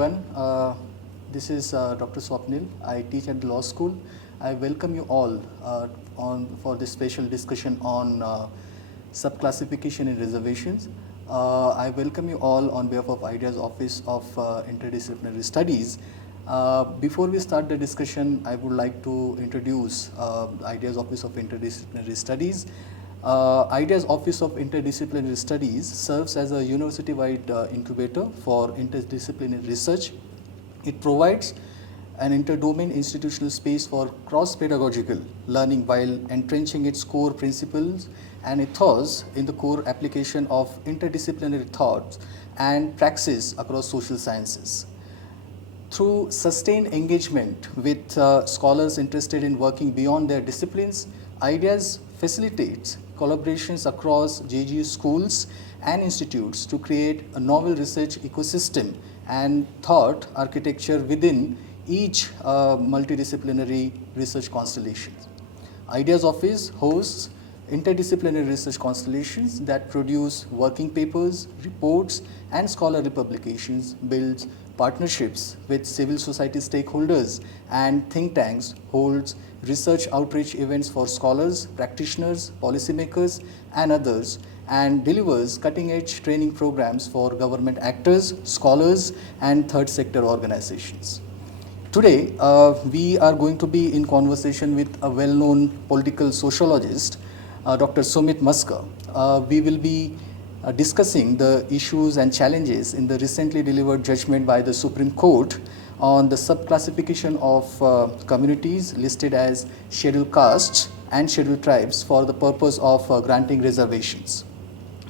everyone. This is Dr. Swapnil. I teach at the law school. I welcome you all for this special discussion on subclassification in reservations. I welcome you all on behalf of IDEA's Office of Interdisciplinary Studies. Before we start the discussion, I would like to introduce IDEA's Office of Interdisciplinary Studies. IDEA's Office of Interdisciplinary Studies serves as a university-wide incubator for interdisciplinary research. It provides an interdomain institutional space for cross-pedagogical learning while entrenching its core principles and ethos in the core application of interdisciplinary thoughts and praxis across social sciences. Through sustained engagement with scholars interested in working beyond their disciplines, IDEAS facilitates collaborations across JGU schools and institutes to create a novel research ecosystem and thought architecture within each multidisciplinary research constellation. IDEA's office hosts interdisciplinary research constellations that produce working papers, reports, and scholarly publications, builds partnerships with civil society stakeholders and think tanks, holds research outreach events for scholars, practitioners, policymakers, and others, and delivers cutting-edge training programs for government actors, scholars, and third sector organizations. Today, we are going to be in conversation with a well-known political sociologist, Dr. Sumeet Mhaskar. We will be discussing the issues and challenges in the recently delivered judgment by the Supreme Court on the subclassification of communities listed as scheduled castes and scheduled tribes for the purpose of granting reservations.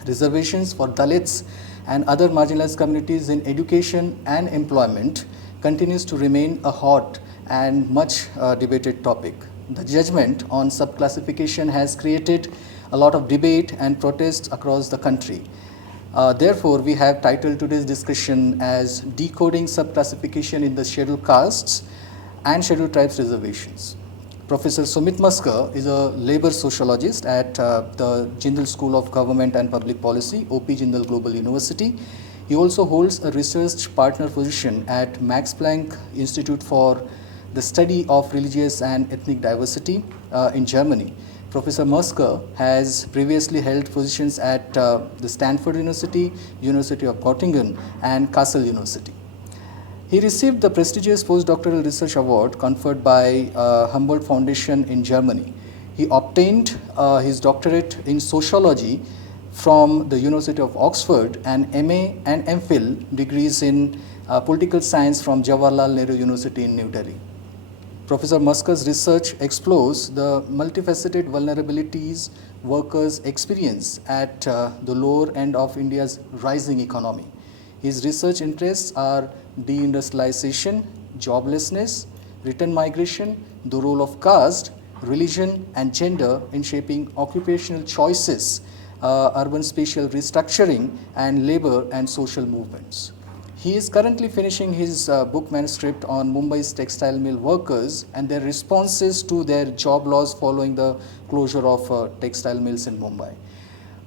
Reservations for Dalits and other marginalized communities in education and employment continues to remain a hot and much debated topic. The judgment on subclassification has created a lot of debate and protests across the country. Therefore, we have titled today's discussion as Decoding Subclassification in the Scheduled Castes and Scheduled Tribes Reservations. Professor Sumeet Mhaskar is a labor sociologist at the Jindal School of Government and Public Policy, OP Jindal Global University. He also holds a research partner position at Max Planck Institute for the Study of Religious and Ethnic Diversity in Germany. Professor Mhaskar has previously held positions at the Stanford University, University of Göttingen, and Kassel University. He received the prestigious postdoctoral research award conferred by Humboldt Foundation in Germany. He obtained his doctorate in sociology from the University of Oxford and MA and MPhil degrees in political science from Jawaharlal Nehru University in New Delhi. Professor Mhaskar's research explores the multifaceted vulnerabilities workers experience at the lower end of India's rising economy. His research interests are deindustrialization, joblessness, return migration, the role of caste, religion, and gender in shaping occupational choices, urban spatial restructuring, and labor and social movements. He is currently finishing his book manuscript on Mumbai's textile mill workers and their responses to their job loss following the closure of textile mills in Mumbai.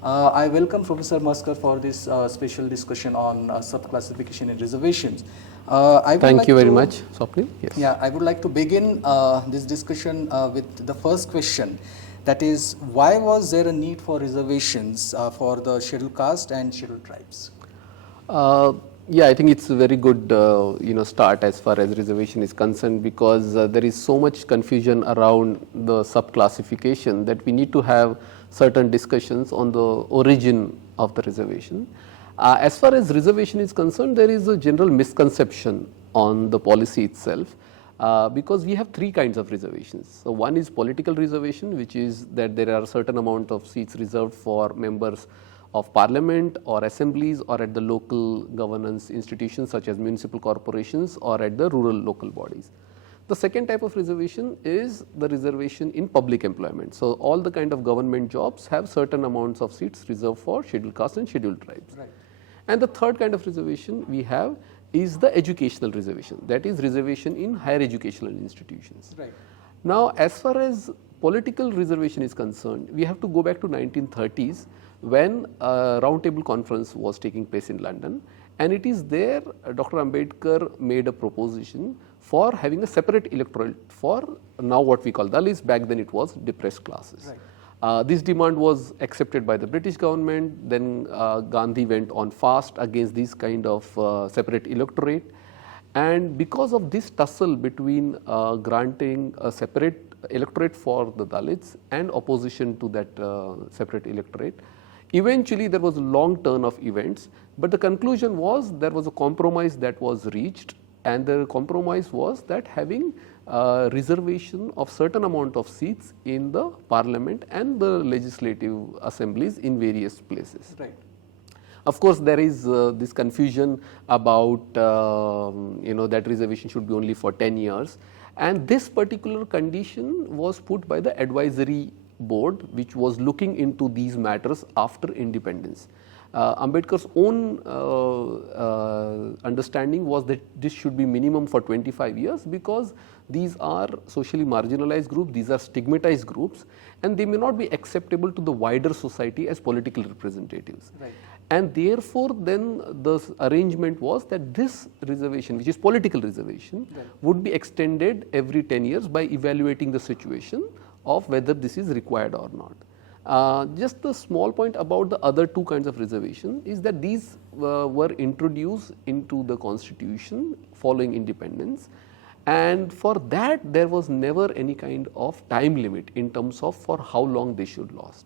I welcome Professor Mhaskar for this special discussion on subclassification and reservations. Thank you very much, Swapnil. Yes. Yeah, I would like to begin this discussion with the first question. That is, why was there a need for reservations for the scheduled caste and scheduled tribes? Yeah, I think it's a very good start as far as reservation is concerned, because there is so much confusion around the subclassification that we need to have certain discussions on the origin of the reservation. As far as reservation is concerned, there is a general misconception on the policy itself, because we have three kinds of reservations. So one is political reservation, which is that there are a certain amount of seats reserved for members of parliament or assemblies or at the local governance institutions such as municipal corporations or at the rural local bodies. The second type of reservation is the reservation in public employment. So all the kind of government jobs have certain amounts of seats reserved for scheduled caste and scheduled tribes. Right. And the third kind of reservation we have is the educational reservation, that is reservation in higher educational institutions. Right. Now, as far as political reservation is concerned, we have to go back to 1930s when a roundtable conference was taking place in London, And it is there Dr. Ambedkar made a proposition for having a separate electorate for now what we call Dalits, back then it was depressed classes. Right. This demand was accepted by the British government, then Gandhi went on fast against this kind of separate electorate, and because of this tussle between granting a separate electorate for the Dalits and opposition to that separate electorate, eventually there was a long turn of events, but the conclusion was there was a compromise that was reached, and the compromise was that having reservation of certain amount of seats in the parliament and the legislative assemblies in various places. Right. Of course, there is this confusion about that reservation should be only for 10 years, and this particular condition was put by the advisory board which was looking into these matters after independence. Ambedkar's own understanding was that this should be minimum for 25 years because these are socially marginalized groups, these are stigmatized groups, and they may not be acceptable to the wider society as political representatives. Right. And therefore, then the arrangement was that this reservation, which is political reservation, right, would be extended every 10 years by evaluating the situation of whether this is required or not. Just the small point about the other two kinds of reservation is that these were introduced into the constitution following independence, and for that there was never any kind of time limit in terms of for how long they should last.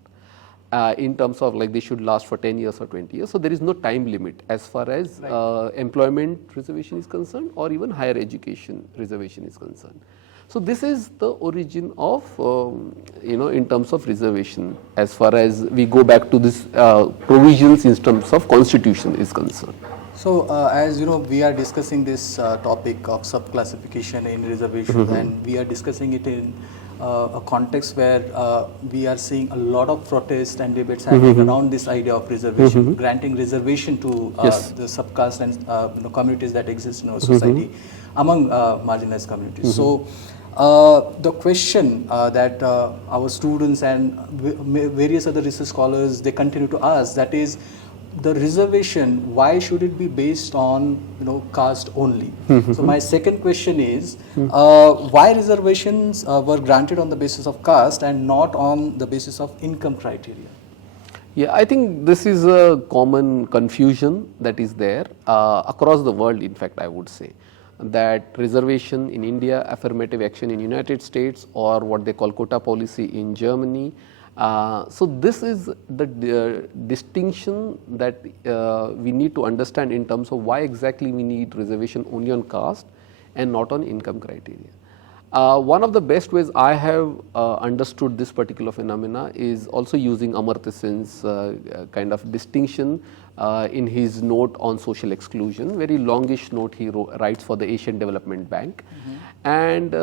In terms of like they should last for 10 years or 20 years. So, there is no time limit as far as right, employment reservation is concerned or even higher education reservation is concerned. So, this is the origin of in terms of reservation as far as we go back to this provisions in terms of constitution is concerned. So, as you know, we are discussing this topic of subclassification in reservation, and we are discussing it in a context where we are seeing a lot of protests and debates happening around this idea of reservation, granting reservation to Yes. the subcaste and communities that exist in our society among marginalized communities. So, the question that our students and various other research scholars they continue to ask, that is, the reservation, why should it be based on caste only? So my second question is, why reservations were granted on the basis of caste and not on the basis of income criteria? Yeah, I think this is a common confusion that is there across the world. In fact, I would say that reservation in India, affirmative action in United States, or what they call quota policy in Germany. So this is the distinction that we need to understand in terms of why exactly we need reservation only on caste and not on income criteria. One of the best ways I have understood this particular phenomena is also using Amartya Sen's kind of distinction in his note on social exclusion, very longish note he writes for the Asian Development Bank. And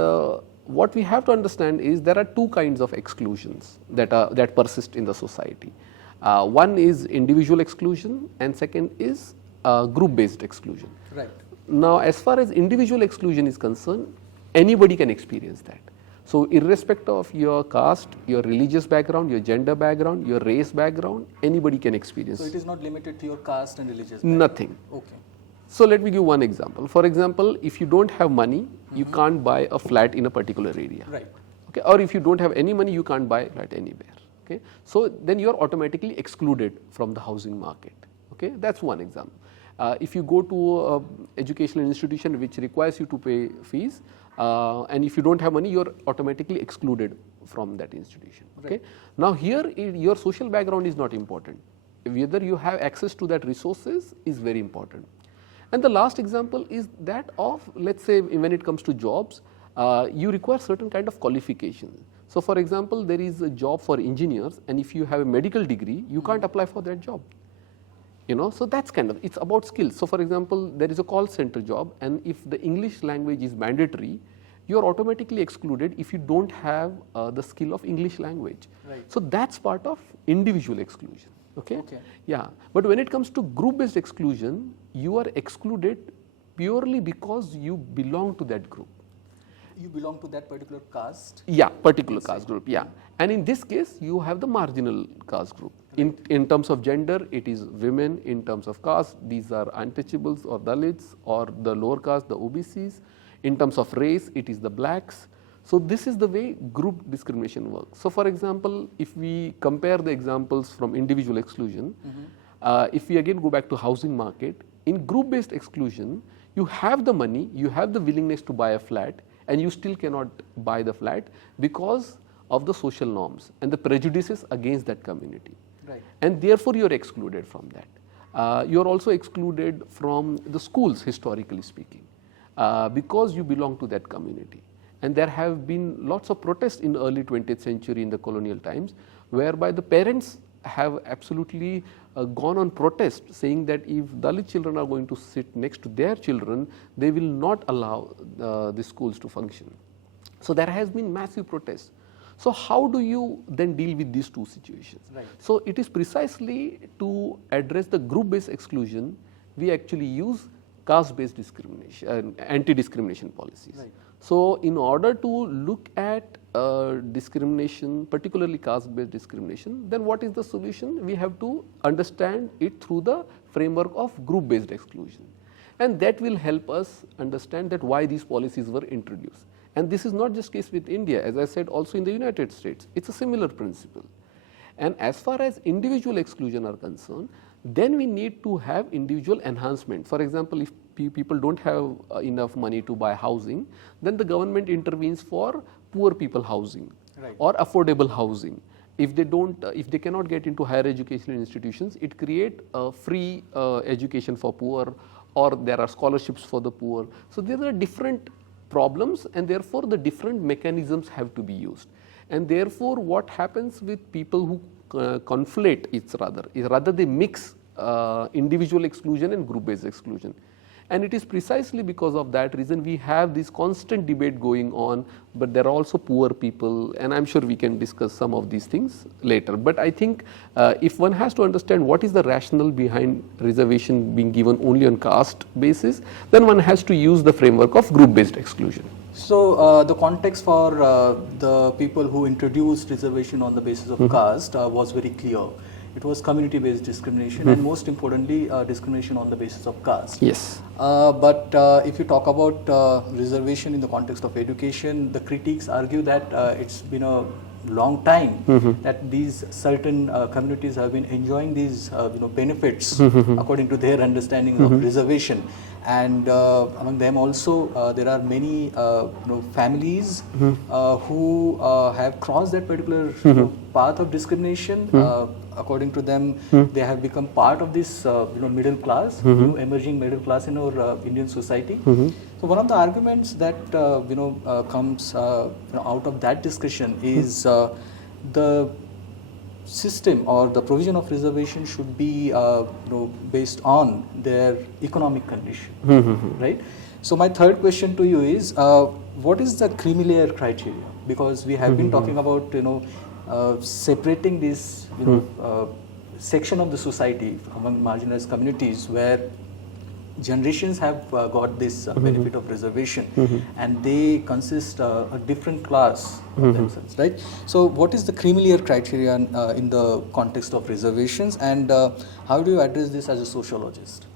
what we have to understand is there are two kinds of exclusions that persist in the society. One is individual exclusion, and second is group-based exclusion. Right. Now, as far as individual exclusion is concerned, anybody can experience that. So, irrespective of your caste, your religious background, your gender background, your race background, anybody can experience. So it is not limited to your caste and religious background? Nothing. Okay. So, let me give one example. For example, if you don't have money, you can't buy a flat in a particular area. Right. Okay, or if you don't have any money, you can't buy a flat anywhere. Okay, so then you are automatically excluded from the housing market. Okay, that's one example. If you go to an educational institution which requires you to pay fees, and if you don't have money, you are automatically excluded from that institution. Okay, Right. now here your social background is not important. Whether you have access to that resources is very important. And the last example is that of, let's say, when it comes to jobs, you require certain kind of qualifications. So, for example, there is a job for engineers, and if you have a medical degree, you can't apply for that job. So that's kind of, it's about skills. So, for example, there is a call center job, and if the English language is mandatory, you are automatically excluded if you don't have the skill of English language. Right. So that's part of individual exclusion. Okay? Okay. Yeah, but when it comes to group-based exclusion, you are excluded purely because you belong to that group. You belong to that particular caste. Yeah, particular caste group, yeah. And in this case, you have the marginal caste group. In terms of gender, it is women. In terms of caste, these are untouchables or Dalits or the lower caste, the OBCs. In terms of race, it is the blacks. So this is the way group discrimination works. So for example, if we compare the examples from individual exclusion, if we again go back to housing market, in group-based exclusion, you have the money, you have the willingness to buy a flat, and you still cannot buy the flat because of the social norms and the prejudices against that community. Right. And therefore, you are excluded from that. You are also excluded from the schools, historically speaking, because you belong to that community. And there have been lots of protests in early 20th century in the colonial times, whereby the parents have absolutely gone on protest saying that if Dalit children are going to sit next to their children, they will not allow the schools to function. So there has been massive protests. So how do you then deal with these two situations? Right. So it is precisely to address the group-based exclusion, we actually use caste-based discrimination, anti-discrimination policies. Right. So in order to look at discrimination, particularly caste-based discrimination, then what is the solution? We have to understand it through the framework of group-based exclusion. And that will help us understand that why these policies were introduced. And this is not just case with India, as I said, also in the United States. It's a similar principle. And as far as individual exclusion are concerned, then we need to have individual enhancement. For example, if people don't have enough money to buy housing, then the government intervenes for poor people housing, right, or affordable housing. If they cannot get into higher educational institutions, it create free education for poor, or there are scholarships for the poor. So there are different problems, and therefore the different mechanisms have to be used. And therefore what happens with people who conflate it's rather they mix individual exclusion and group-based exclusion. And it is precisely because of that reason we have this constant debate going on, but there are also poor people, and I'm sure we can discuss some of these things later. But I think if one has to understand what is the rationale behind reservation being given only on caste basis, then one has to use the framework of group-based exclusion. So the context for the people who introduced reservation on the basis of caste was very clear. It was community-based discrimination, and most importantly, discrimination on the basis of caste. Yes. But if you talk about reservation in the context of education, the critics argue that it's been a long time that these certain communities have been enjoying these benefits according to their understanding of reservation. And among them also there are many families who have crossed that particular path of discrimination. According to them, they have become part of this middle class, new emerging middle class in our Indian society. So one of the arguments that comes out of that discussion is the system or the provision of reservation should be based on their economic condition, right? So my third question to you is, what is the creamy layer criteria? Because we have been talking about separating this section of the society among marginalized communities where generations have got this benefit of reservation, and they consist a different class of themselves, right? So what is the creamy layer criteria in the context of reservations, and how do you address this as a sociologist?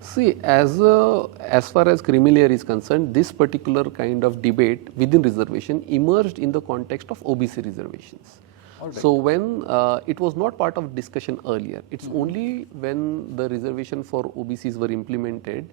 See, as far as creamy layer is concerned, this particular kind of debate within reservation emerged in the context of OBC reservations. Right. So when it was not part of discussion earlier, it's only when the reservation for OBCs were implemented,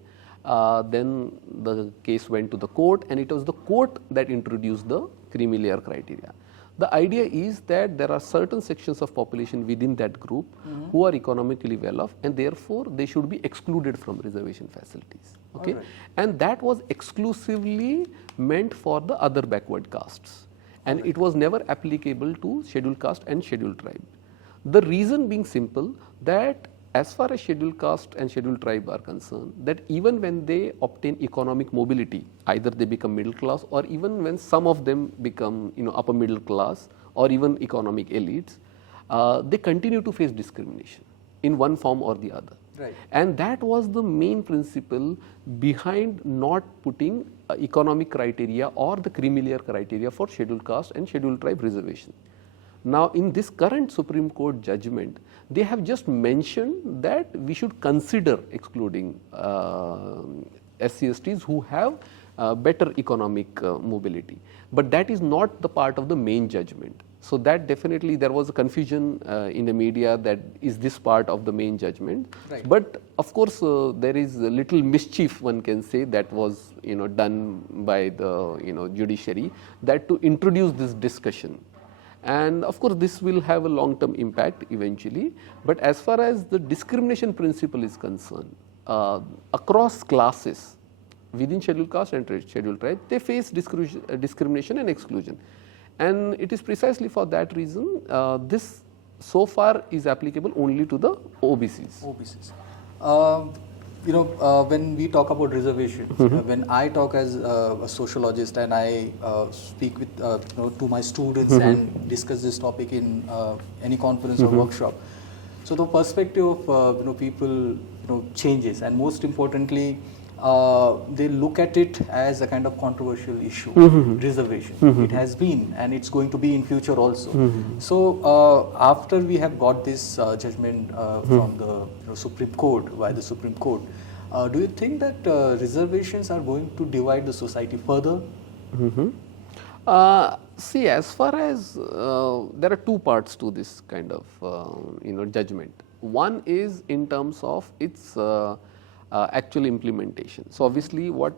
then the case went to the court, and it was the court that introduced the creamy layer criteria. The idea is that there are certain sections of population within that group who are economically well off, and therefore they should be excluded from reservation facilities. Okay, right. And that was exclusively meant for the other backward castes. And it was never applicable to scheduled caste and scheduled tribe. The reason being simple, that as far as scheduled caste and scheduled tribe are concerned, that even when they obtain economic mobility, either they become middle class, or even when some of them become upper middle class or even economic elites, they continue to face discrimination in one form or the other. Right. And that was the main principle behind not putting economic criteria or the creamy layer criteria for scheduled caste and scheduled tribe reservation. Now, in this current Supreme Court judgment, they have just mentioned that we should consider excluding SC/STs who have better economic mobility, but that is not the part of the main judgment. So that definitely there was a confusion in the media that is this part of the main judgment. Right. But of course, there is a little mischief, one can say, that was done by the judiciary, that to introduce this discussion. And of course, this will have a long-term impact eventually. But as far as the discrimination principle is concerned, across classes within scheduled caste and scheduled tribe, they face discrimination and exclusion. And it is precisely for that reason this so far is applicable only to the OBCs. OBCs. When we talk about reservations, when I talk as a sociologist and I speak with to my students and discuss this topic in any conference or workshop, so the perspective of people changes, and most importantly, they look at it as a kind of controversial issue. Reservation, it has been, and it's going to be in future also. So after we have got this judgment from the Supreme Court, by the Supreme Court, do you think that reservations are going to divide the society further? See, as far as there are two parts to this kind of judgment. One is in terms of its actual implementation. So obviously, what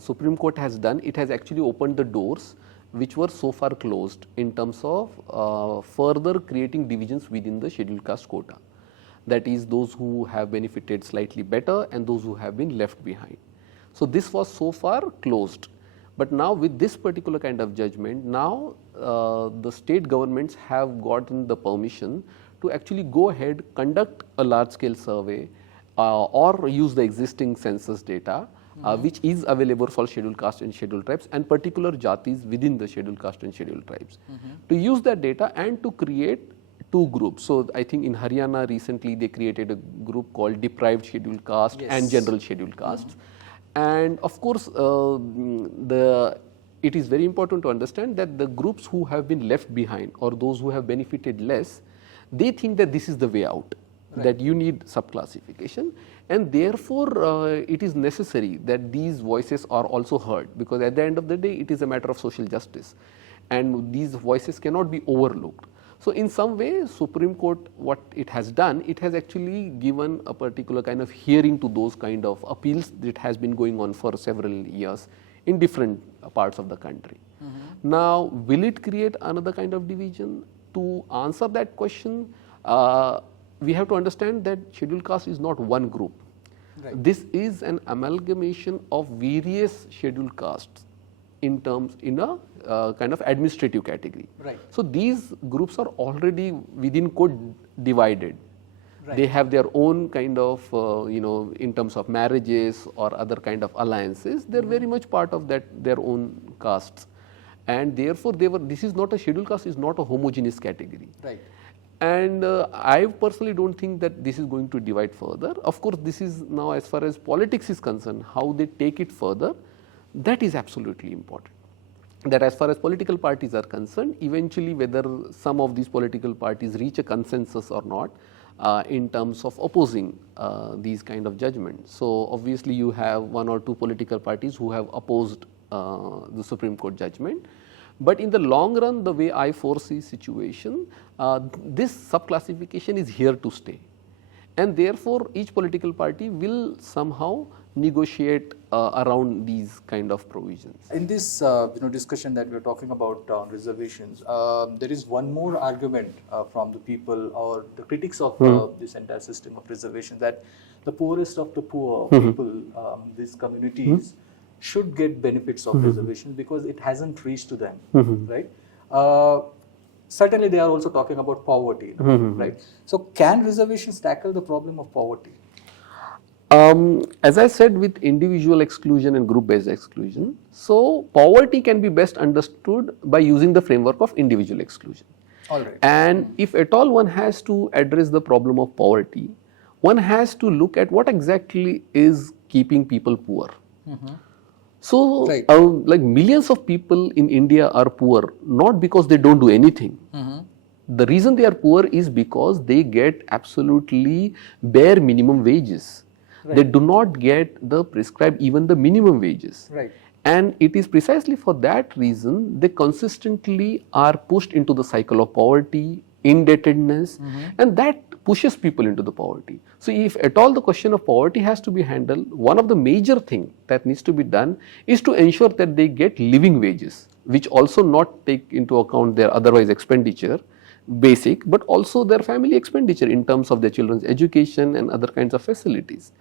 Supreme Court has done, it has actually opened the doors which were so far closed in terms of further creating divisions within the scheduled caste quota. That is, those who have benefited slightly better and those who have been left behind. So this was so far closed. But now with this particular kind of judgment, now the state governments have gotten the permission to actually go ahead, conduct a large scale survey or use the existing census data which is available for scheduled caste and scheduled tribes and particular jatis within the scheduled caste and scheduled tribes. To use that data and to create two groups. So I think in Haryana recently they created a group called deprived scheduled caste and general scheduled castes. And of course, it is very important to understand that the groups who have been left behind or those who have benefited less, they think that this is the way out, that you need subclassification, and therefore it is necessary that these voices are also heard, because at the end of the day it is a matter of social justice and these voices cannot be overlooked. So in some way, Supreme Court, what it has done, it has actually given a particular kind of hearing to those kind of appeals that has been going on for several years in different parts of the country. Now, will it create another kind of division? To answer that question, we have to understand that scheduled caste is not one group. This is an amalgamation of various scheduled castes in a kind of administrative category. So these groups are already within code divided. They have their own kind of in terms of marriages or other kind of alliances, they are very much part of their own castes, and therefore this is not a scheduled caste, is not a homogeneous category. And I personally don't think that this is going to divide further. Of course, this is now as far as politics is concerned, how they take it further, that is absolutely important. That as far as political parties are concerned, eventually whether some of these political parties reach a consensus or not in terms of opposing these kind of judgments. So obviously you have one or two political parties who have opposed the Supreme Court judgment. But in the long run, the way I foresee situation, this subclassification is here to stay. And therefore, each political party will somehow negotiate around these kind of provisions. In this discussion that we are talking about reservations, there is one more argument from the people or the critics of this entire system of reservation, that the poorest of the poor people, these communities, should get benefits of reservation because it hasn't reached to them, right? Certainly, they are also talking about poverty, right? So, can reservations tackle the problem of poverty? As I said, with individual exclusion and group-based exclusion, so poverty can be best understood by using the framework of individual exclusion. All right. And if at all one has to address the problem of poverty, one has to look at what exactly is keeping people poor. So, Right. like millions of people in India are poor not because they don't do anything. The reason they are poor is because they get absolutely bare minimum wages. They do not get the prescribed even the minimum wages. Right. And it is precisely for that reason they consistently are pushed into the cycle of poverty, indebtedness, and that pushes people into the poverty. So if at all the question of poverty has to be handled, one of the major thing that needs to be done is to ensure that they get living wages, which also not take into account their otherwise expenditure, basic, but also their family expenditure in terms of their children's education and other kinds of facilities.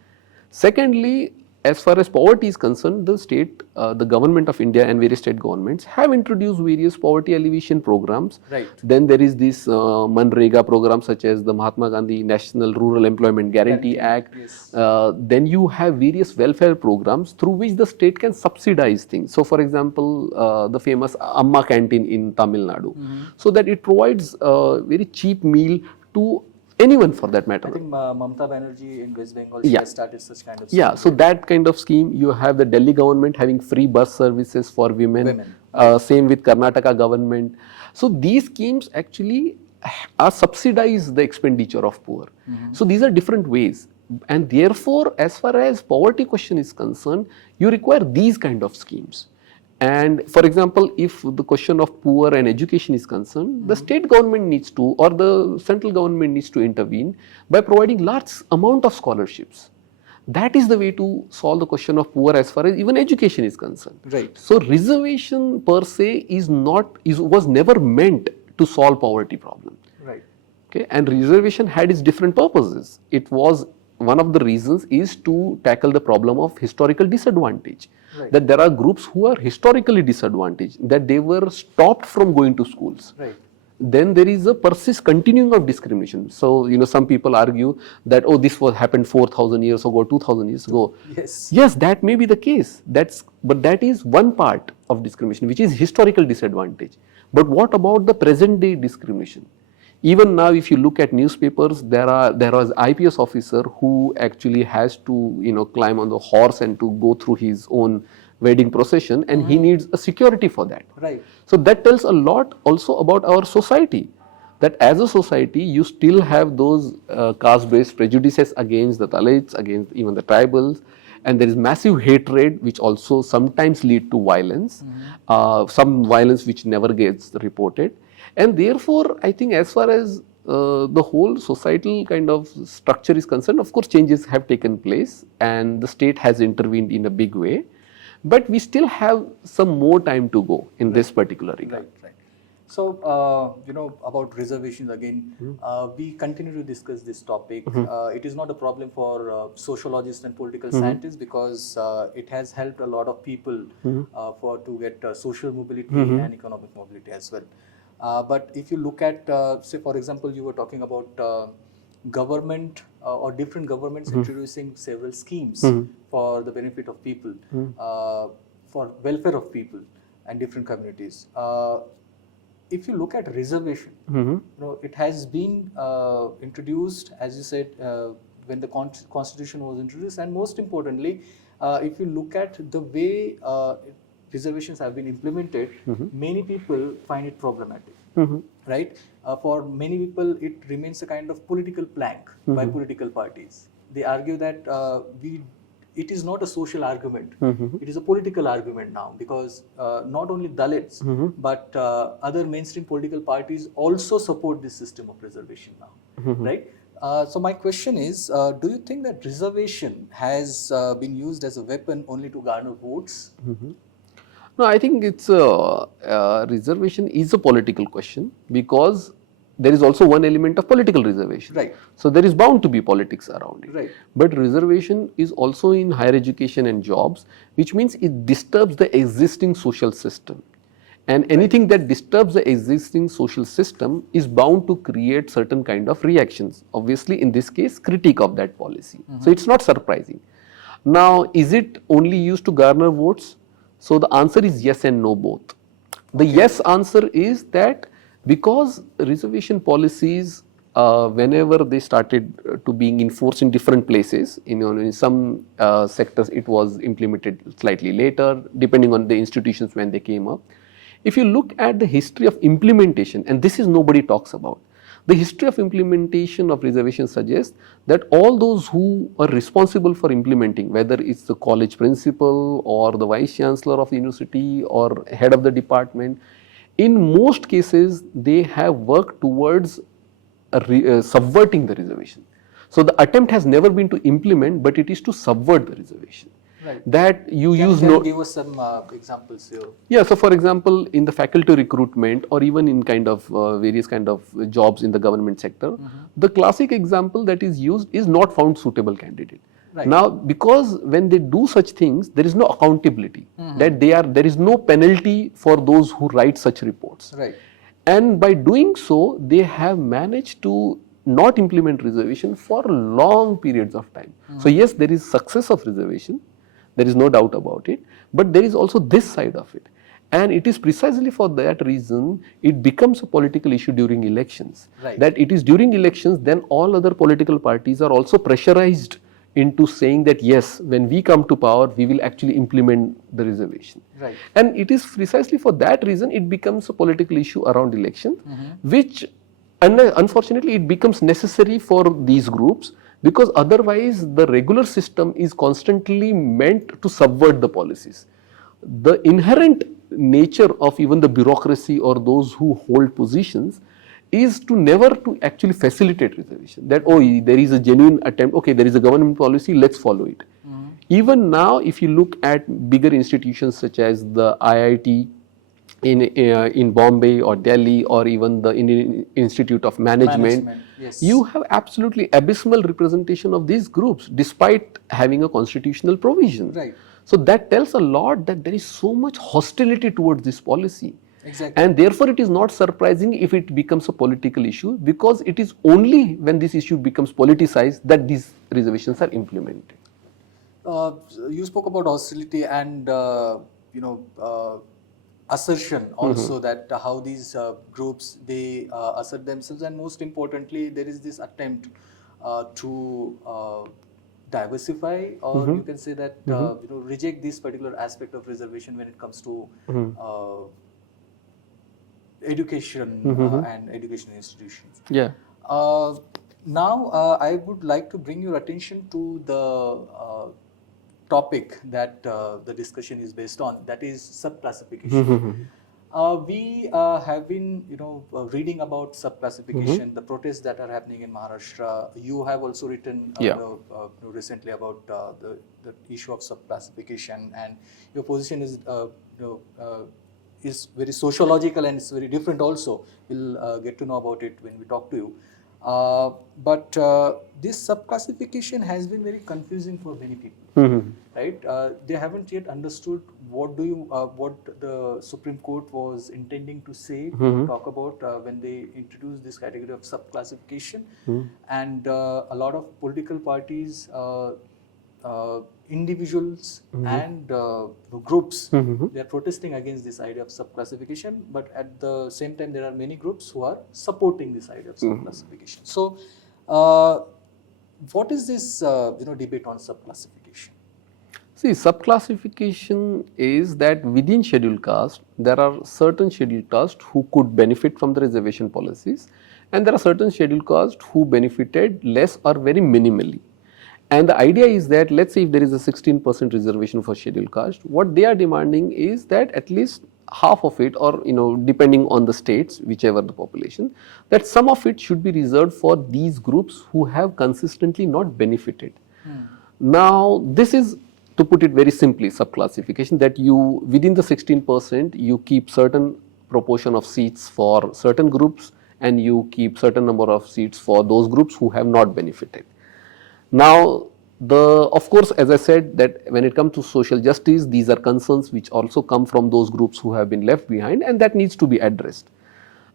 Secondly, as far as poverty is concerned, the state, the government of India and various state governments have introduced various poverty alleviation programs. Right. Then there is this Manrega program such as the Mahatma Gandhi National Rural Employment Guarantee Act. Yes. Then you have various welfare programs through which the state can subsidize things. So for example, the famous Amma canteen in Tamil Nadu. So that it provides a very cheap meal to anyone for that matter. I think Mamata Banerjee in West Bengal, she Yeah. has started such kind of Yeah, so that kind of scheme, you have the Delhi government having free bus services for women. Same with Karnataka government. So these schemes actually are subsidize the expenditure of poor. So these are different ways. And therefore, as far as poverty question is concerned, you require these kind of schemes. And for example, if the question of poor and education is concerned, the state government needs to, or the central government needs to intervene by providing large amount of scholarships. That is the way to solve the question of poor as far as even education is concerned. Right. So reservation per se was never meant to solve poverty problem. Right. Okay, and reservation had its different purposes. It was one of the reasons is to tackle the problem of historical disadvantage. Right. That there are groups who are historically disadvantaged, that they were stopped from going to schools. Right. Then there is a continuing of discrimination. So, some people argue that, oh, this was happened 4,000 years ago, 2,000 years ago. Yes. Yes, that may be the case. But that is one part of discrimination, which is historical disadvantage. But what about the present day discrimination? Even now, if you look at newspapers, there was IPS officer who actually has to, climb on the horse and to go through his own wedding procession, and he needs a security for that. Right. So that tells a lot also about our society, that as a society, you still have those caste-based prejudices against the Dalits, against even the tribals, and there is massive hatred which also sometimes lead to violence, some violence which never gets reported. And therefore, I think as far as the whole societal kind of structure is concerned, of course, changes have taken place and the state has intervened in a big way. But we still have some more time to go in this particular regard. Right, right. So, about reservations again, we continue to discuss this topic. It is not a problem for sociologists and political scientists because it has helped a lot of people to get social mobility and economic mobility as well. But if you look at, say, for example, you were talking about government or different governments introducing several schemes for the benefit of people, for welfare of people and different communities. If you look at reservation, it has been introduced, as you said, when the constitution was introduced, and most importantly, if you look at the way reservations have been implemented, many people find it problematic, right? For many people, it remains a kind of political plank by political parties. They argue that it is not a social argument, it is a political argument now, because not only Dalits, but other mainstream political parties also support this system of reservation now, right? So my question is, do you think that reservation has been used as a weapon only to garner votes? No, I think it's reservation is a political question because there is also one element of political reservation. Right. So there is bound to be politics around it. Right. But reservation is also in higher education and jobs, which means it disturbs the existing social system. And anything that disturbs the existing social system is bound to create certain kind of reactions. Obviously, in this case, critique of that policy. So it's not surprising. Now, is it only used to garner votes? So the answer is yes and no both. The yes answer is that because reservation policies whenever they started to being enforced in different places, in some sectors it was implemented slightly later, depending on the institutions when they came up. If you look at the history of implementation, and this is nobody talks about, the history of implementation of reservations suggests that all those who are responsible for implementing, whether it's the college principal or the vice chancellor of the university or head of the department, in most cases they have worked towards subverting the reservation. So the attempt has never been to implement, but it is to subvert the reservation. Right. That you Can use you give us some examples here? Yeah, so for example, in the faculty recruitment or even in kind of various kind of jobs in the government sector, the classic example that is used is not found suitable candidate. Right. Now, because when they do such things, there is no accountability, that there is no penalty for those who write such reports. Right. And by doing so, they have managed to not implement reservation for long periods of time. So yes, there is success of reservation, there is no doubt about it, but there is also this side of it. And it is precisely for that reason it becomes a political issue during elections. Right. That it is during elections, then all other political parties are also pressurized into saying that yes, when we come to power, we will actually implement the reservation. Right. And it is precisely for that reason it becomes a political issue around election, which unfortunately it becomes necessary for these groups, because otherwise the regular system is constantly meant to subvert the policies. The inherent nature of even the bureaucracy or those who hold positions is to never to actually facilitate reservation, that there is a genuine attempt, okay, there is a government policy, let's follow it. Even now if you look at bigger institutions such as the IIT in Bombay or Delhi, or even the Indian Institute of Management, yes. You have absolutely abysmal representation of these groups despite having a constitutional provision. Right. So that tells a lot that there is so much hostility towards this policy. Exactly. And therefore it is not surprising if it becomes a political issue, because it is only when this issue becomes politicized that these reservations are implemented. You spoke about hostility and assertion also, that how these groups they assert themselves, and most importantly there is this attempt to diversify, or you can say that reject this particular aspect of reservation when it comes to education and education institutions. Yeah. Now I would like to bring your attention to the topic that the discussion is based on, that is subclassification. We have been reading about subclassification, the protests that are happening in Maharashtra. You have also written recently about the issue of subclassification, and your position is very sociological and it's very different also. We'll get to know about it when we talk to you. But this subclassification has been very confusing for many people, right? They haven't yet understood what the Supreme Court was intending to say, talk about when they introduced this category of subclassification, and a lot of political parties, individuals and groups, they are protesting against this idea of subclassification, but at the same time there are many groups who are supporting this idea of subclassification. So what is this debate on subclassification? See, subclassification is that within scheduled caste there are certain scheduled caste who could benefit from the reservation policies, and there are certain scheduled caste who benefited less or very minimally. And the idea is that, let's say if there is a 16% reservation for scheduled caste, what they are demanding is that at least half of it, or depending on the states, whichever the population, that some of it should be reserved for these groups who have consistently not benefited. Now this is, to put it very simply, subclassification, that you within the 16% you keep certain proportion of seats for certain groups and you keep certain number of seats for those groups who have not benefited. Now, of course, as I said, that when it comes to social justice, these are concerns which also come from those groups who have been left behind, and that needs to be addressed.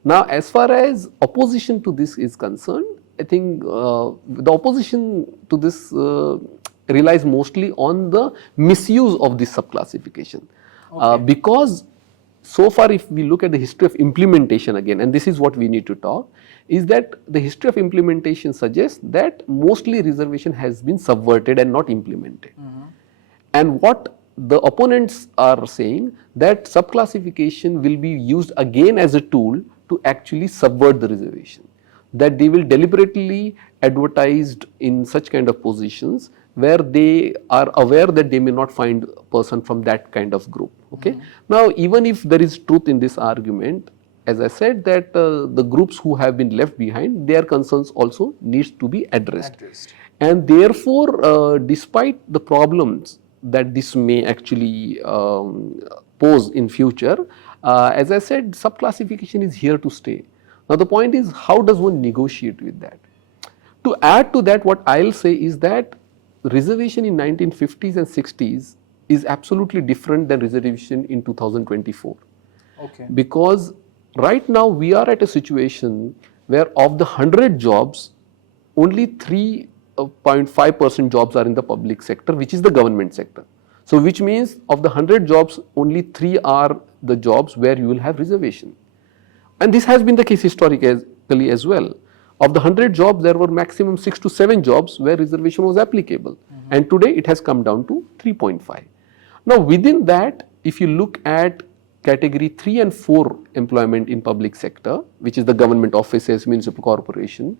Now, as far as opposition to this is concerned, I think the opposition to this relies mostly on the misuse of this subclassification, because so far if we look at the history of implementation again, and this is what we need to talk, is that the history of implementation suggests that mostly reservation has been subverted and not implemented. And what the opponents are saying, that subclassification will be used again as a tool to actually subvert the reservation, that they will deliberately advertised in such kind of positions where they are aware that they may not find a person from that kind of group. Okay. Now, even if there is truth in this argument, as I said, that the groups who have been left behind, their concerns also needs to be addressed. And therefore, despite the problems that this may actually pose in future, as I said, subclassification is here to stay. Now, the point is, how does one negotiate with that? To add to that, what I'll say is that reservation in 1950s and 60s is absolutely different than reservation in 2024. Okay. Because right now we are at a situation where of the 100 jobs, only 3.5% jobs are in the public sector, which is the government sector. So, which means of the 100 jobs, only 3 are the jobs where you will have reservation. And this has been the case historically as well. Of the 100 jobs, there were maximum 6 to 7 jobs where reservation was applicable. And today it has come down to 3.5. Now, within that, if you look at category 3 and 4 employment in public sector, which is the government offices, municipal corporation,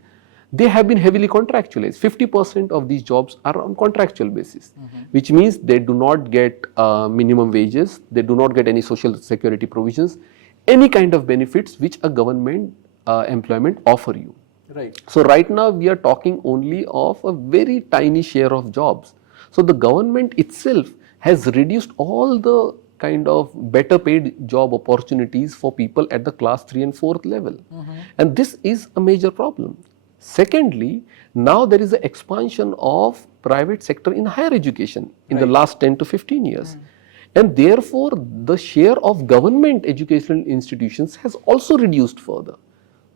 they have been heavily contractualized. 50% of these jobs are on contractual basis, which means they do not get minimum wages, they do not get any social security provisions, any kind of benefits which a government employment offer you. Right. So, right now we are talking only of a very tiny share of jobs. So, the government itself has reduced all the kind of better paid job opportunities for people at the class 3 and 4th level. And this is a major problem. Secondly, now there is an expansion of private sector in higher education in the last 10 to 15 years. And therefore, the share of government educational institutions has also reduced further.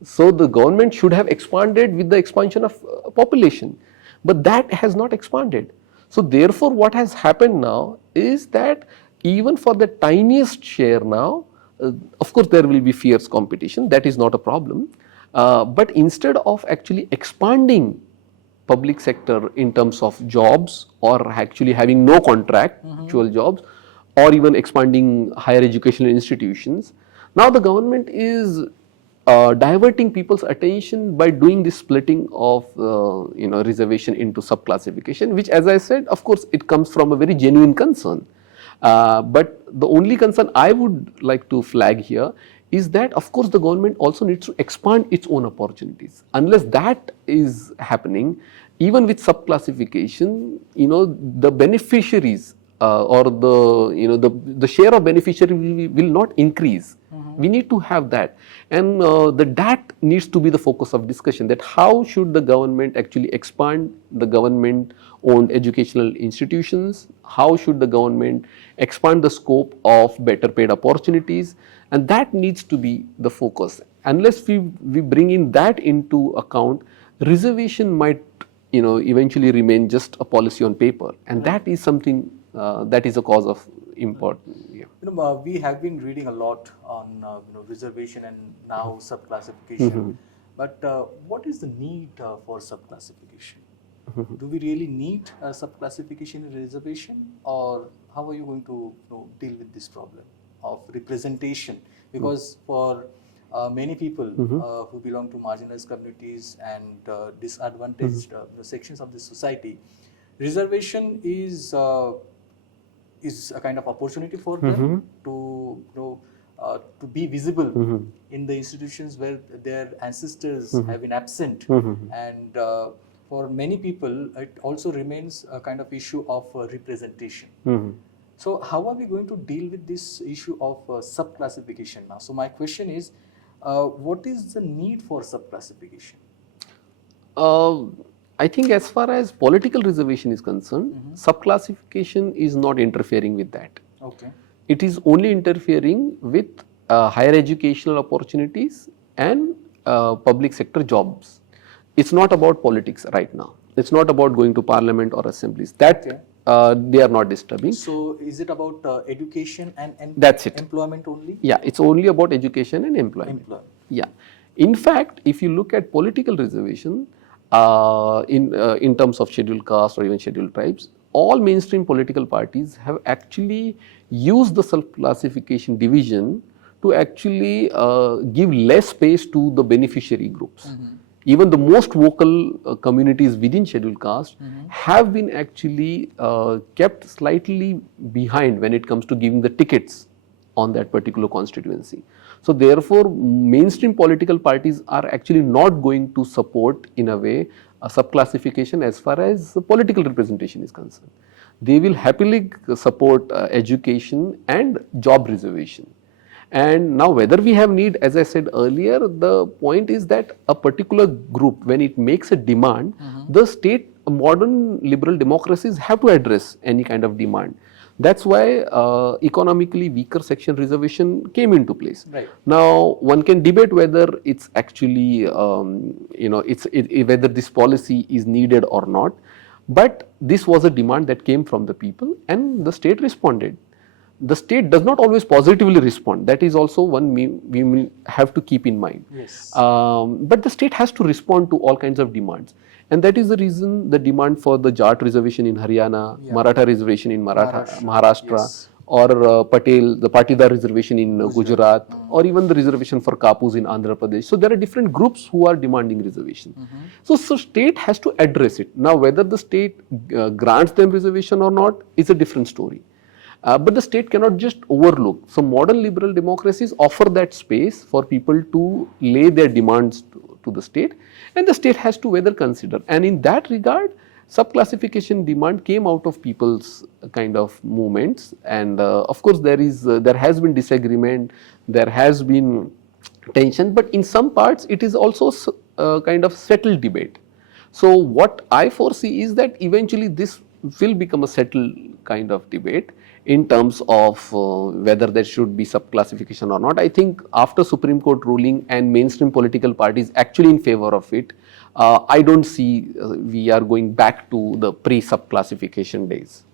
So, the government should have expanded with the expansion of population, but that has not expanded. So, therefore, what has happened now is that even for the tiniest share now, of course, there will be fierce competition, that is not a problem. But instead of actually expanding public sector in terms of jobs or actually having no contractual jobs or even expanding higher educational institutions, now the government is diverting people's attention by doing this splitting of reservation into subclassification, which, as I said, of course it comes from a very genuine concern. But the only concern I would like to flag here is that, of course, the government also needs to expand its own opportunities. Unless that is happening, even with subclassification, the beneficiaries or the share of beneficiary will not increase. We need to have that, and that needs to be the focus of discussion, that how should the government actually expand the government owned educational institutions, how should the government expand the scope of better paid opportunities, and that needs to be the focus. Unless we bring in that into account, reservation might eventually remain just a policy on paper, and that is something that is a cause of important. We have been reading a lot on reservation and now subclassification, but what is the need for subclassification? Do we really need a subclassification in reservation, or how are you going to deal with this problem of representation? Because for many people who belong to marginalized communities and disadvantaged sections of the society, reservation is a kind of opportunity for them to be visible in the institutions where their ancestors have been absent, and for many people it also remains a kind of issue of representation. So how are we going to deal with this issue of subclassification now? So my question is, what is the need for subclassification? I think as far as political reservation is concerned, subclassification is not interfering with that. Okay. It is only interfering with higher educational opportunities and public sector jobs. It's not about politics right now. It's not about going to parliament or assemblies. That they are not disturbing. So is it about education and That's it. employment only? Yeah, it's only about education and employment. Yeah. In fact, if you look at political reservation in terms of scheduled caste or even scheduled tribes, all mainstream political parties have actually used the self-classification division to actually give less space to the beneficiary groups. Even the most vocal communities within scheduled caste have been actually kept slightly behind when it comes to giving the tickets on that particular constituency. So therefore, mainstream political parties are actually not going to support, in a way, a subclassification as far as political representation is concerned. They will happily support education and job reservation. And now whether we have need, as I said earlier, the point is that a particular group, when it makes a demand, the state, modern liberal democracies have to address any kind of demand. That's why economically weaker section reservation came into place. Right. Now one can debate whether it's actually, whether this policy is needed or not, but this was a demand that came from the people and the state responded. The state does not always positively respond. That is also one we will have to keep in mind. Yes. But the state has to respond to all kinds of demands. And that is the reason the demand for the Jat reservation in Haryana, Maratha reservation in Maharashtra, yes. or the Patidar reservation in Gujarat, or even the reservation for Kapus in Andhra Pradesh. So there are different groups who are demanding reservation. So state has to address it. Now whether the state grants them reservation or not is a different story. But the state cannot just overlook. So modern liberal democracies offer that space for people to lay their demands to the state, and the state has to whether consider. And in that regard, subclassification demand came out of people's kind of movements, and of course there has been disagreement, there has been tension, but in some parts it is also a kind of settled debate. So what I foresee is that eventually this will become a settled kind of debate in terms of whether there should be subclassification or not. I think after Supreme Court ruling and mainstream political parties actually in favor of it, I don't see we are going back to the pre-subclassification days.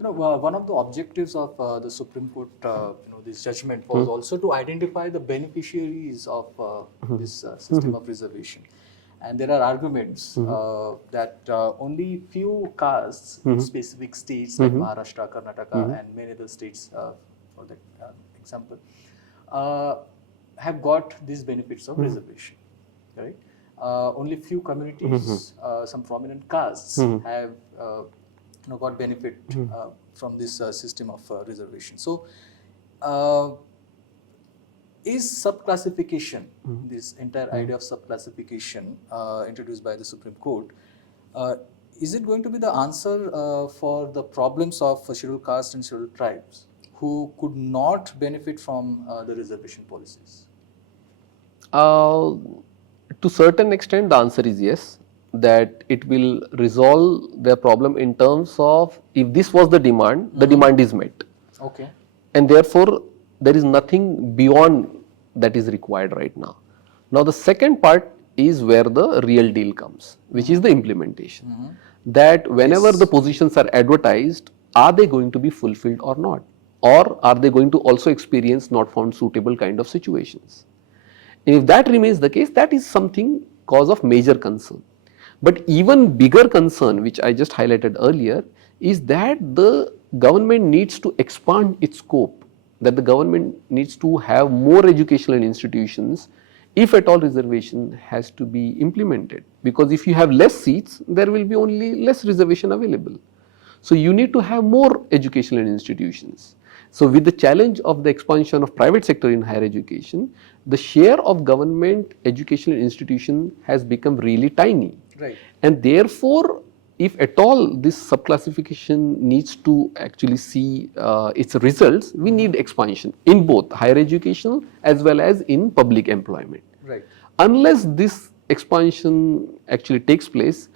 One of the objectives of the Supreme Court, this judgment was also to identify the beneficiaries of this system of reservation. And there are arguments that only few castes in specific states like Maharashtra, Karnataka, and many other states, for that example, have got these benefits of reservation. Right? Only few communities, some prominent castes, have got benefit from this system of reservation. So, is subclassification, this entire idea of subclassification introduced by the Supreme Court, is it going to be the answer for the problems of scheduled castes and scheduled tribes who could not benefit from the reservation policies? To certain extent, the answer is yes, that it will resolve their problem in terms of if this was the demand is met. Okay. And therefore, there is nothing beyond that is required right now. Now, the second part is where the real deal comes, which is the implementation. That whenever the positions are advertised, are they going to be fulfilled or not? Or are they going to also experience not found suitable kind of situations? And if that remains the case, that is something cause of major concern. But even bigger concern, which I just highlighted earlier, is that the government needs to expand its scope, that the government needs to have more educational institutions if at all reservation has to be implemented. Because if you have less seats, there will be only less reservation available. So you need to have more educational institutions. So with the challenge of the expansion of private sector in higher education, the share of government educational institution has become really tiny. Right. And therefore, if at all this subclassification needs to actually see its results, we need expansion in both higher education as well as in public employment. Right. Unless this expansion actually takes place,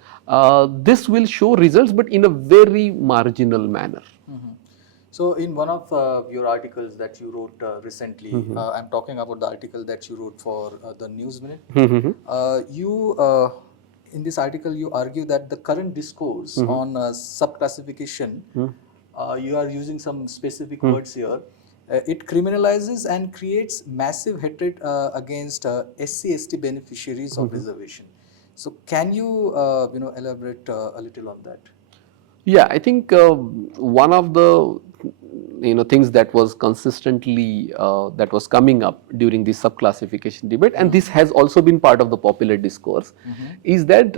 this will show results, but in a very marginal manner. So, in one of your articles that you wrote recently, I'm talking about the article that you wrote for the News Minute. You in this article you argue that the current discourse on subclassification, you are using some specific words here. It criminalizes and creates massive hatred against SC/ST beneficiaries of reservation. So can you elaborate a little on that? Yeah, I think one of the things that was consistently that was coming up during this subclassification debate, and this has also been part of the popular discourse, is that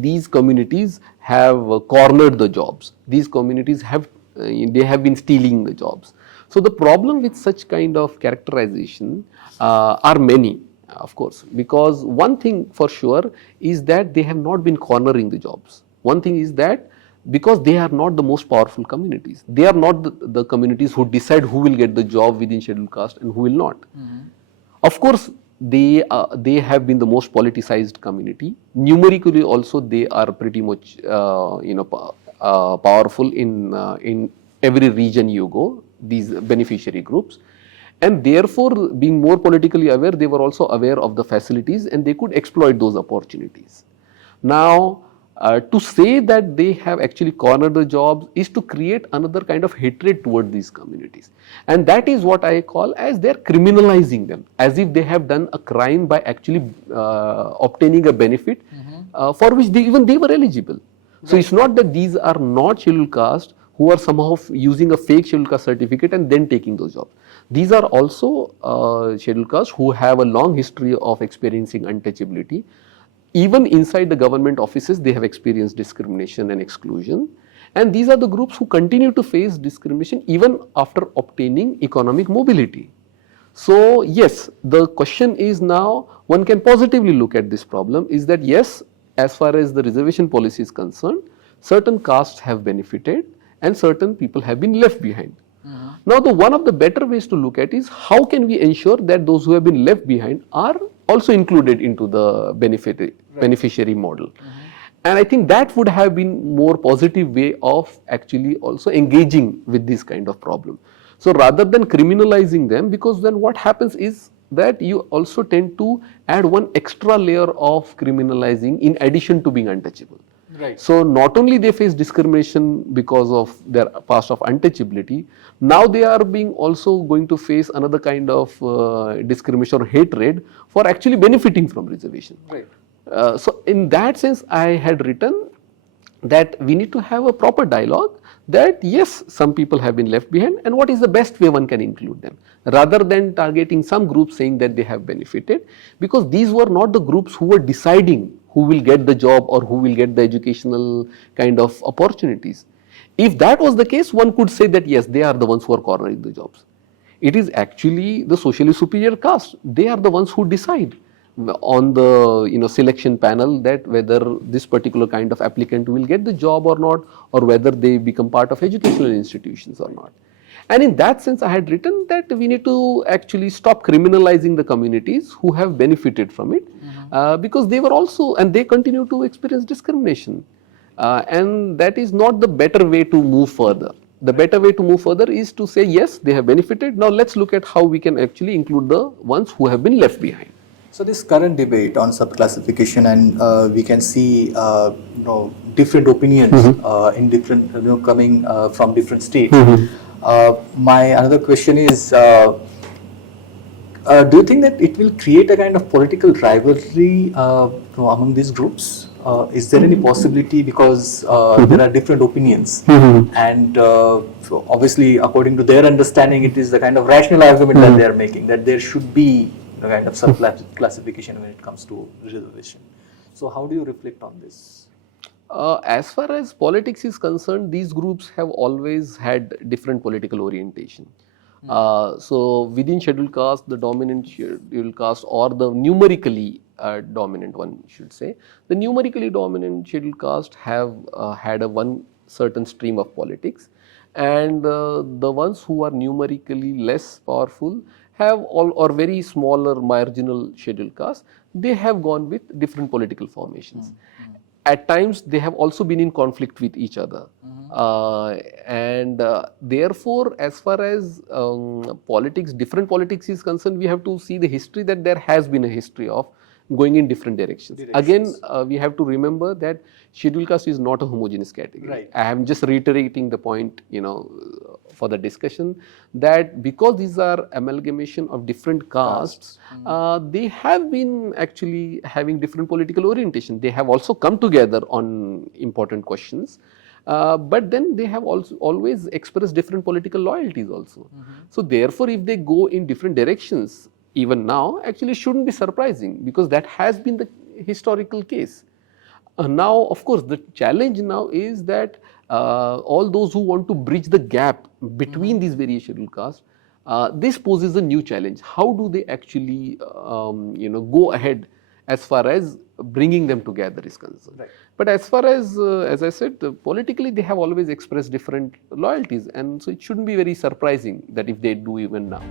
these communities have cornered the jobs. These communities have they have been stealing the jobs. So the problem with such kind of characterization are many, of course, because one thing for sure is that they have not been cornering the jobs. One thing is that because they are not the most powerful communities. They are not the communities who decide who will get the job within scheduled caste and who will not. Of course, they have been the most politicized community. Numerically also they are pretty much powerful in every region you go, these beneficiary groups. And therefore, being more politically aware, they were also aware of the facilities and they could exploit those opportunities. Now, to say that they have actually cornered the jobs is to create another kind of hatred toward these communities, and that is what I call as they are criminalizing them, as if they have done a crime by actually obtaining a benefit for which they were eligible. So it's not that these are not scheduled caste who are somehow using a fake scheduled caste certificate and then taking those jobs. These are also scheduled caste who have a long history of experiencing untouchability. Even inside the government offices, they have experienced discrimination and exclusion. And these are the groups who continue to face discrimination even after obtaining economic mobility. So, yes, the question is now, one can positively look at this problem, is that yes, as far as the reservation policy is concerned, certain castes have benefited and certain people have been left behind. Now, one of the better ways to look at is how can we ensure that those who have been left behind are also included into the beneficiary model. And I think that would have been more positive way of actually also engaging with this kind of problem. So rather than criminalizing them, because then what happens is that you also tend to add one extra layer of criminalizing in addition to being untouchable. Right. So not only they face discrimination because of their past of untouchability, now they are being also going to face another kind of discrimination or hatred for actually benefiting from reservation. Right. So in that sense, I had written that we need to have a proper dialogue that yes, some people have been left behind and what is the best way one can include them, rather than targeting some groups saying that they have benefited, because these were not the groups who were deciding who will get the job or who will get the educational kind of opportunities. If that was the case, one could say that yes, they are the ones who are cornering the jobs. It is actually the socially superior caste. They are the ones who decide on the selection panel that whether this particular kind of applicant will get the job or not, or whether they become part of educational institutions or not. And in that sense, I had written that we need to actually stop criminalizing the communities who have benefited from it, because they were also, and they continue to experience discrimination. And that is not the better way to move further. The better way to move further is to say, yes, they have benefited. Now let's look at how we can actually include the ones who have been left behind. So this current debate on subclassification, and we can see different opinions in different coming from different states. My another question is, do you think that it will create a kind of political rivalry among these groups? Is there any possibility, because there are different opinions, and obviously according to their understanding, it is the kind of rational argument that they are making, that there should be a kind of subclassification when it comes to reservation. So how do you reflect on this? As far as politics is concerned, these groups have always had different political orientation. So within scheduled caste, the dominant scheduled caste, or the numerically dominant one should say, the numerically dominant scheduled caste have had one certain stream of politics, and the ones who are numerically less powerful have all or very smaller marginal scheduled caste, they have gone with different political formations. At times they have also been in conflict with each other, and therefore as far as politics, different politics is concerned, we have to see the history, that there has been a history of going in different directions. Again, we have to remember that scheduled caste is not a homogeneous category. Right. I am just reiterating the point, for the discussion, that because these are amalgamation of different castes, they have been actually having different political orientation. They have also come together on important questions. But then they have also always expressed different political loyalties also. So therefore, if they go in different directions, even now, actually shouldn't be surprising, because that has been the historical case. Now, of course, the challenge now is that all those who want to bridge the gap between these various scheduled castes, this poses a new challenge. How do they actually, go ahead as far as bringing them together is concerned? Right. But as far as I said, politically they have always expressed different loyalties, and so it shouldn't be very surprising that if they do even now.